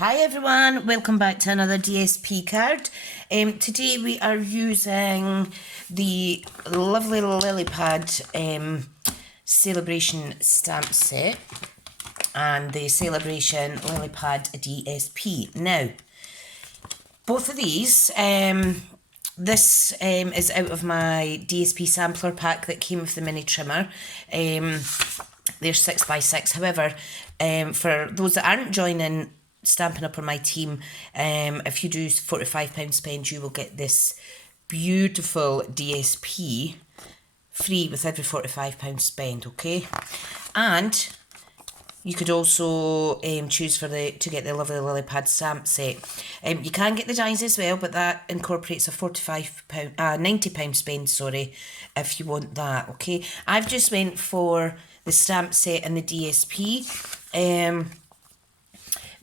Hi everyone, welcome back to another DSP card. Today we are using the lovely lily pad celebration stamp set and the celebration lily pad DSP. Now, both of these, this is out of my DSP sampler pack that came with the mini trimmer. They're 6x6. However, for those that aren't joining Stampin' Up on my team, if you do £45 spend, you will get this beautiful DSP free with every £45 spend, okay? And you could also choose to get the lovely lily pad stamp set. You can get the dies as well, but that incorporates a £90 spend, sorry, if you want that, okay? I've just went for the stamp set and the DSP,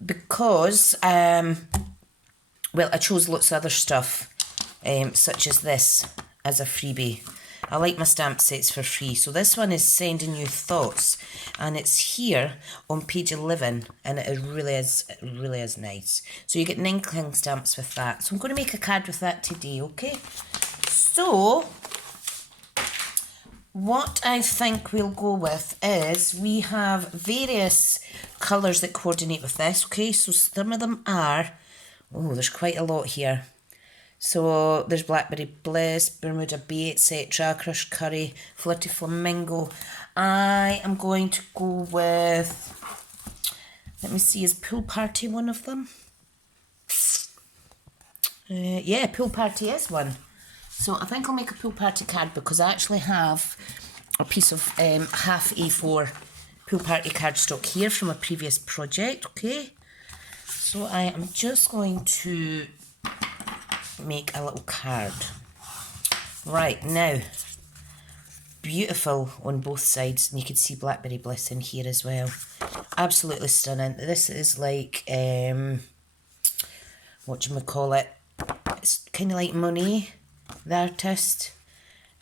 because, well, I chose lots of other stuff, such as this, as a freebie. I like my stamp sets for free. So this one is Sending You Thoughts, and it's here on page 11, and it really is nice. So you get 9 cling stamps with that. So I'm going to make a card with that today, okay? So what I think we'll go with is we have various colours that coordinate with this, okay? So some of them are, oh, there's quite a lot here. So there's Blackberry Bliss, Bermuda Bay, etc., Crushed Curry, Flirty Flamingo. I am going to go with, let me see, is Pool Party one of them? Yeah, Pool Party is one. So I think I'll make a Pool Party card because I actually have a piece of half A4 Pool Party cardstock here from a previous project, okay? So I am just going to make a little card. Right, now, beautiful on both sides, and you can see Blackberry Bliss in here as well. Absolutely stunning. This is like, whatchamacallit, it's kind of like Monet, the artist.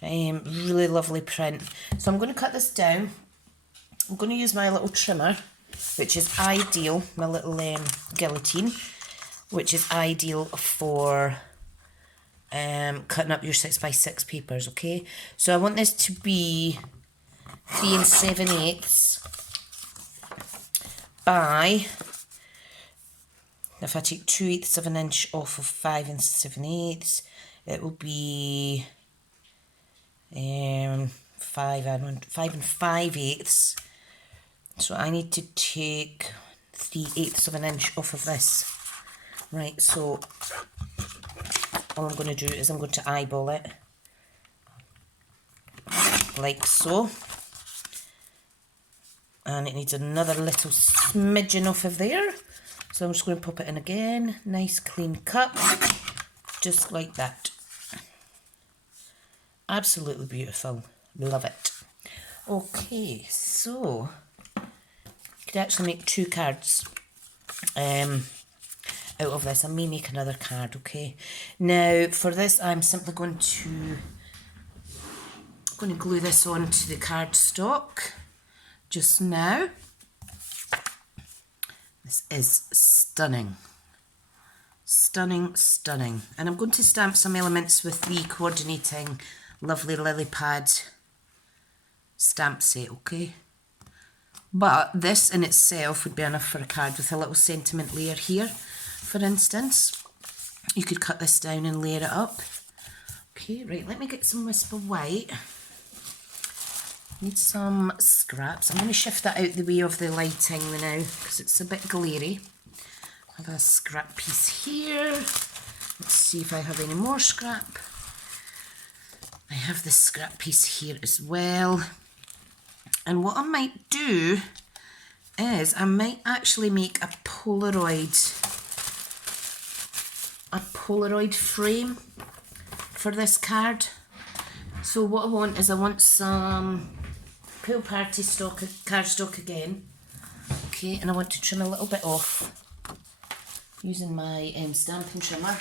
Really lovely print. So I'm going to cut this down. I'm going to use my little trimmer, which is ideal, my little guillotine, which is ideal for cutting up your 6x6 papers, okay? So I want this to be 3 7/8 by, if I take 2/8 of an inch off of 5 7/8, it will be 5 5/8. So I need to take 3/8 of an inch off of this. Right, so all I'm going to do is I'm going to eyeball it, like so. And it needs another little smidgen off of there. So I'm just going to pop it in again. Nice clean cut, just like that. Absolutely beautiful. Love it. Okay, so you could actually make 2 cards out of this. I may make another card, okay? Now, for this, I'm simply going to glue this onto the cardstock just now. This is stunning. Stunning, stunning. And I'm going to stamp some elements with the coordinating lovely lily pad stamp set, okay? But this in itself would be enough for a card with a little sentiment layer here. For instance, you could cut this down and layer it up. Okay, right, let me get some Whisper White. Need some scraps. I'm going to shift that out the way of the lighting now because it's a bit glary. I have a scrap piece here. Let's see if I have any more scrap. I have this scrap piece here as well. And what I might do is I might actually make a Polaroid frame for this card. So what I want is I want some Pool Party cardstock again. Okay, and I want to trim a little bit off using my Stampin' trimmer.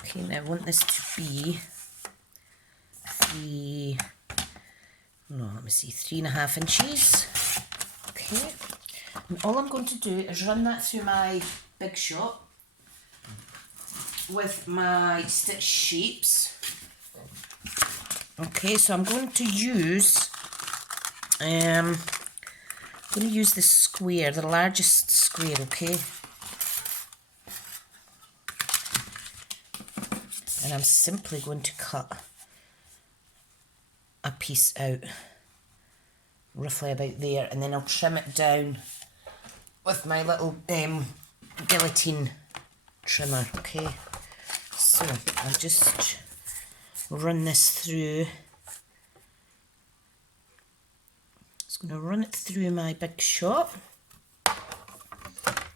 Okay, now I want this to be 3.5 inches. Okay, And all I'm going to do is run that through my Big Shot with my stitch shapes. Okay, so I'm going to use the square, the largest square, okay? And I'm simply going to cut a piece out, roughly about there, and then I'll trim it down with my little guillotine trimmer, okay? So I'll just run this through. Just going to run it through my Big Shot,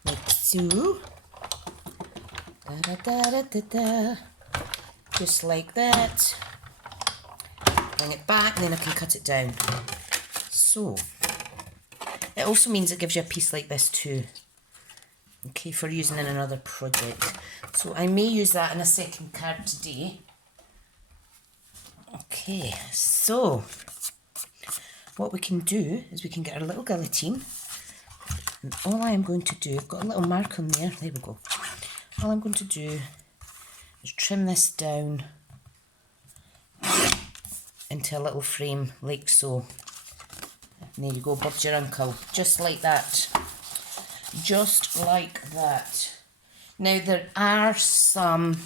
like so. Da, da, da, da, da. Just like that. Bring it back, and then I can cut it down. So, it also means it gives you a piece like this too. Okay, for using in another project. So I may use that in a second card today. Okay, so what we can do is we can get our little guillotine. And all I am going to do, I've got a little mark on there, there we go. All I'm going to do is trim this down into a little frame like so. And there you go, Bob's your uncle. Just like that. Just like that. Now there are some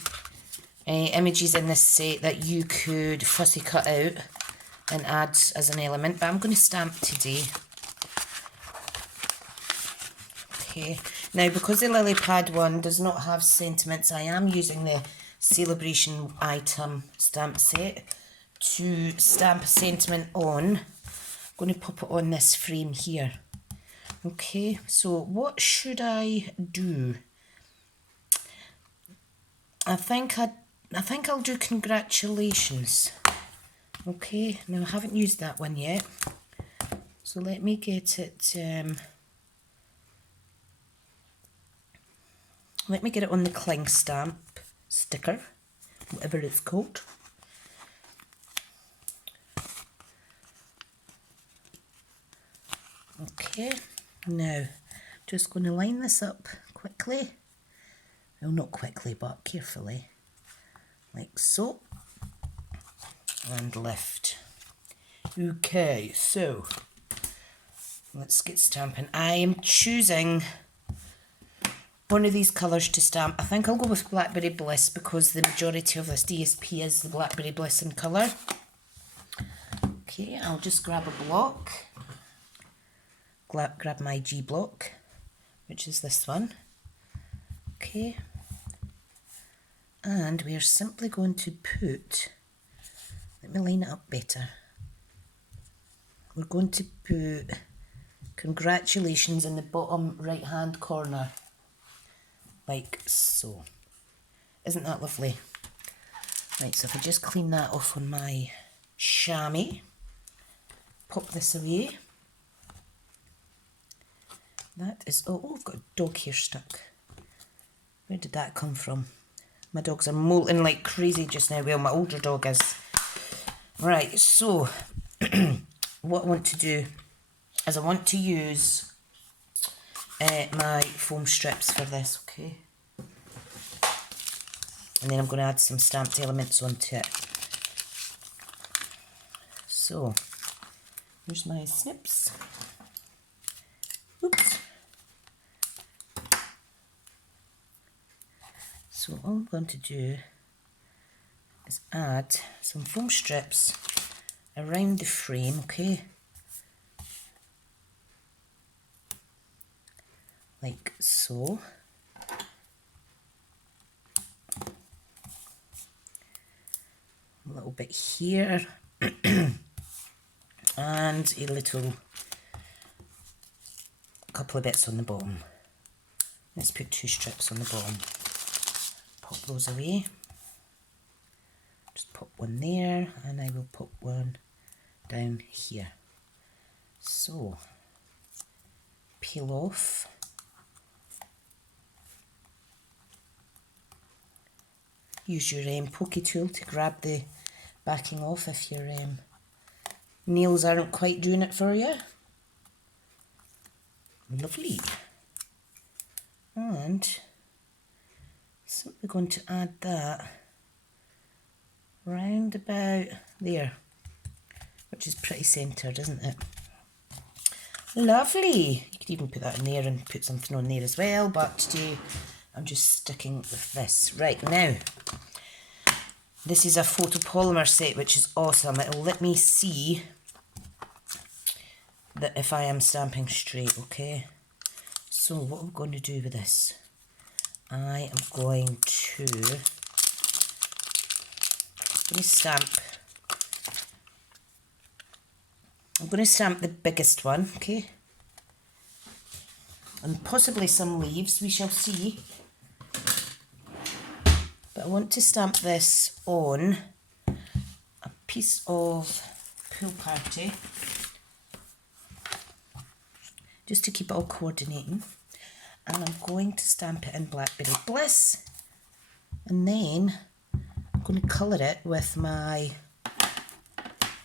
images in this set that you could fussy cut out and add as an element, but I'm going to stamp today. Okay, now because the lily pad one does not have sentiments, I am using the celebration item stamp set to stamp a sentiment on. I'm going to pop it on this frame here. Okay, so what should I do? I think I'll do congratulations. Okay, now I haven't used that one yet, so let me get it. Let me get it on the cling stamp sticker, whatever it's called. Okay, now just going to line this up quickly. Well, not quickly, but carefully, like so, and lift. Okay, so let's get stamping. I am choosing one of these colours to stamp. I think I'll go with Blackberry Bliss because the majority of this DSP is the Blackberry Bliss in colour. Okay, I'll just grab a block. Grab my G block, which is this one. Okay. And we are simply going to put, let me line it up better. We're going to put congratulations in the bottom right hand corner, like so. Isn't that lovely? Right, so if I just clean that off on my chamois, pop this away. That is, oh, I've got a dog hair stuck. Where did that come from? My dogs are molting like crazy just now. Well, my older dog is. Right, so what I want to do is I want to use my foam strips for this, okay? And then I'm going to add some stamped elements onto it. So, here's my snips. Oops. So all I'm going to do is add some foam strips around the frame, okay? Like so. A little bit here. And a little couple of bits on the bottom. Let's put 2 strips on the bottom. Pop those away. Just pop one there, and I will pop one down here. So, peel off. Use your pokey tool to grab the backing off if your nails aren't quite doing it for you. Lovely. And simply going to add that round about there, which is pretty centred, isn't it? Lovely. You could even put that in there and put something on there as well, but today I'm just sticking with this. Right, now, this is a photopolymer set, which is awesome. It'll let me see that if I am stamping straight, okay? So what I'm going to do with this, I am going to stamp. I'm going to stamp the biggest one, okay? And possibly some leaves, we shall see. But I want to stamp this on a piece of Pool Party, just to keep it all coordinating. And I'm going to stamp it in Blackberry Bliss. And then I'm going to colour it with my,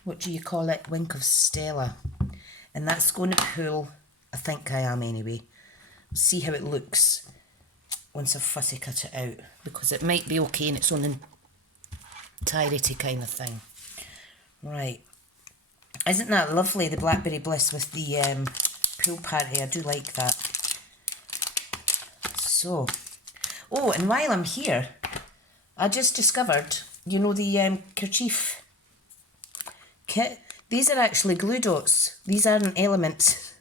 what do you call it, Wink of Stella. And that's going to pull, I think I am anyway. See how it looks once I've fussy cut it out, because it might be okay in its own entirety kind of thing. Right. Isn't that lovely, the Blackberry Bliss with the Pool Party? I do like that. So, oh, and while I'm here, I just discovered, you know, the kerchief kit. These are actually glue dots. These aren't elements.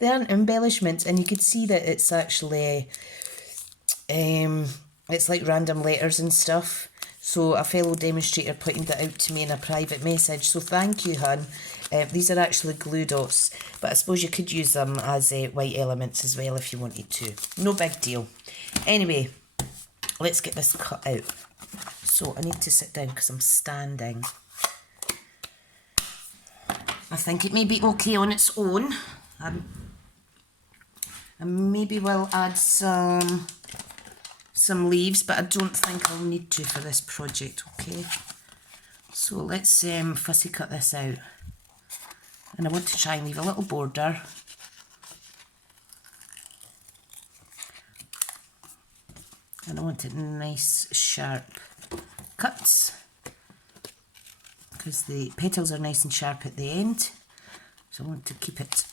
They aren't embellishments, and you could see that it's actually, it's like random letters and stuff. So a fellow demonstrator pointed that out to me in a private message. So thank you, hun. These are actually glue dots, but I suppose you could use them as white elements as well if you wanted to. No big deal. Anyway, let's get this cut out. So I need to sit down because I'm standing. I think it may be okay on its own. I maybe will add some leaves, but I don't think I'll need to for this project, okay? So let's fussy cut this out. And I want to try and leave a little border. And I want it nice, sharp cuts, because the petals are nice and sharp at the end. So I want to keep it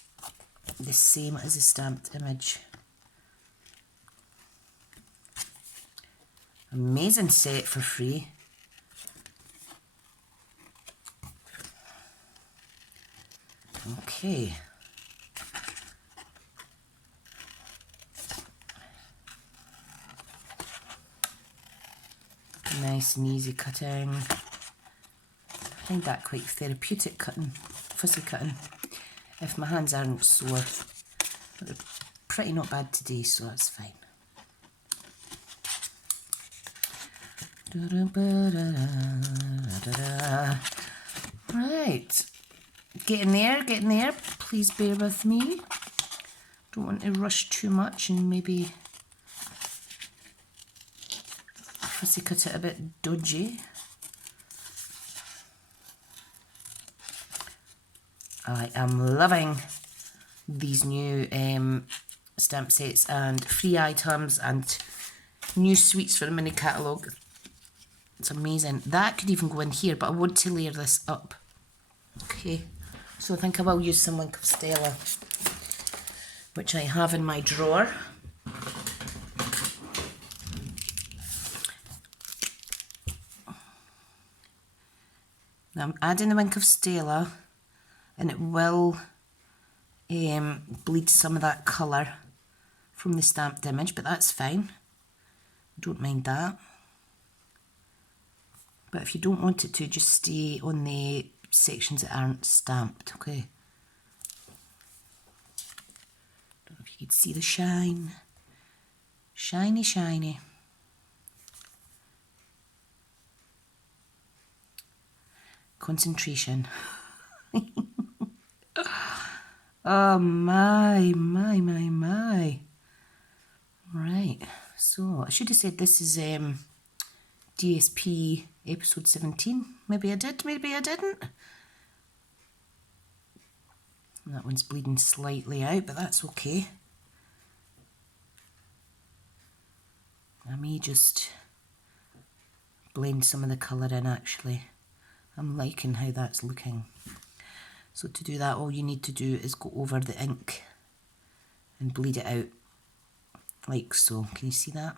the same as a stamped image. Amazing set for free. Okay. Nice and easy cutting. I find that quite therapeutic cutting, fussy cutting, if my hands aren't sore. But they're pretty not bad today, so that's fine. Right. Getting there. Please bear with me. Don't want to rush too much and maybe fussy cut it a bit dodgy. I am loving these new stamp sets and free items and new sweets for the mini catalogue. It's amazing. That could even go in here, but I want to layer this up. Okay, so I think I will use some Wink of Stella, which I have in my drawer. Now I'm adding the Wink of Stella, and it will bleed some of that colour from the stamped image, but that's fine. I don't mind that. But if you don't want it to, just stay on the sections that aren't stamped, okay? Don't know if you could see the shine. Shiny, shiny. Concentration. Oh my. Right, so I should have said this is DSP episode 17. Maybe I did, maybe I didn't. That one's bleeding slightly out, but that's okay. I may just blend some of the colour in actually. I'm liking how that's looking. So to do that, all you need to do is go over the ink and bleed it out like so. Can you see that?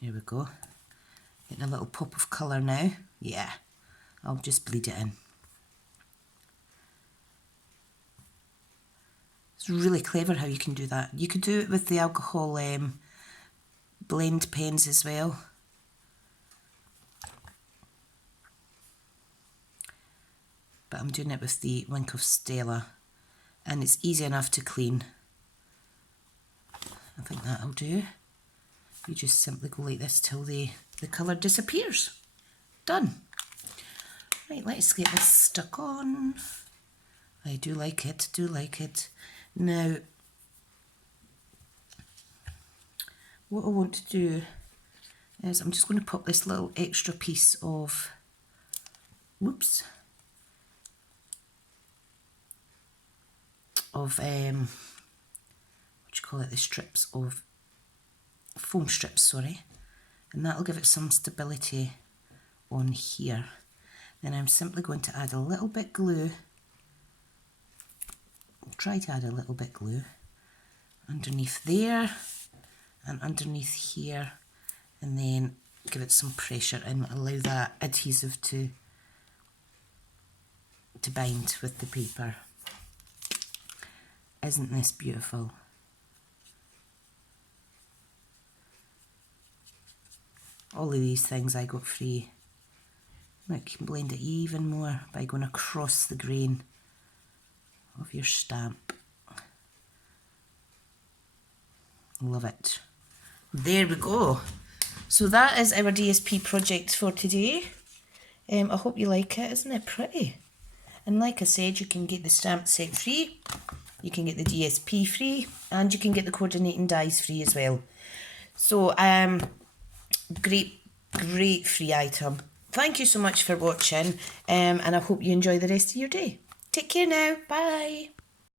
There we go. Getting a little pop of colour now. Yeah, I'll just bleed it in. It's really clever how you can do that. You could do it with the alcohol blend pens as well. But I'm doing it with the Wink of Stella, and it's easy enough to clean. I think that'll do. You just simply go like this till the colour disappears. Done. Right, let's get this stuck on. I do like it, do like it. Now, what I want to do is I'm just going to pop this little extra piece of, whoops, of, what do you call it, the strips of, foam strips, sorry, and that'll give it some stability on here. Then I'm simply going to add a little bit glue. I'll try to add a little bit glue underneath there and underneath here, and then give it some pressure and allow that adhesive to bind with the paper. Isn't this beautiful? All of these things I got free. Look, you can blend it even more by going across the grain of your stamp. Love it. There we go. So that is our DSP project for today. I hope you like it. Isn't it pretty? And like I said, you can get the stamp set free, you can get the DSP free, and you can get the coordinating dies free as well. So great free item. Thank you so much for watching, and I hope you enjoy the rest of your day. Take care now. Bye.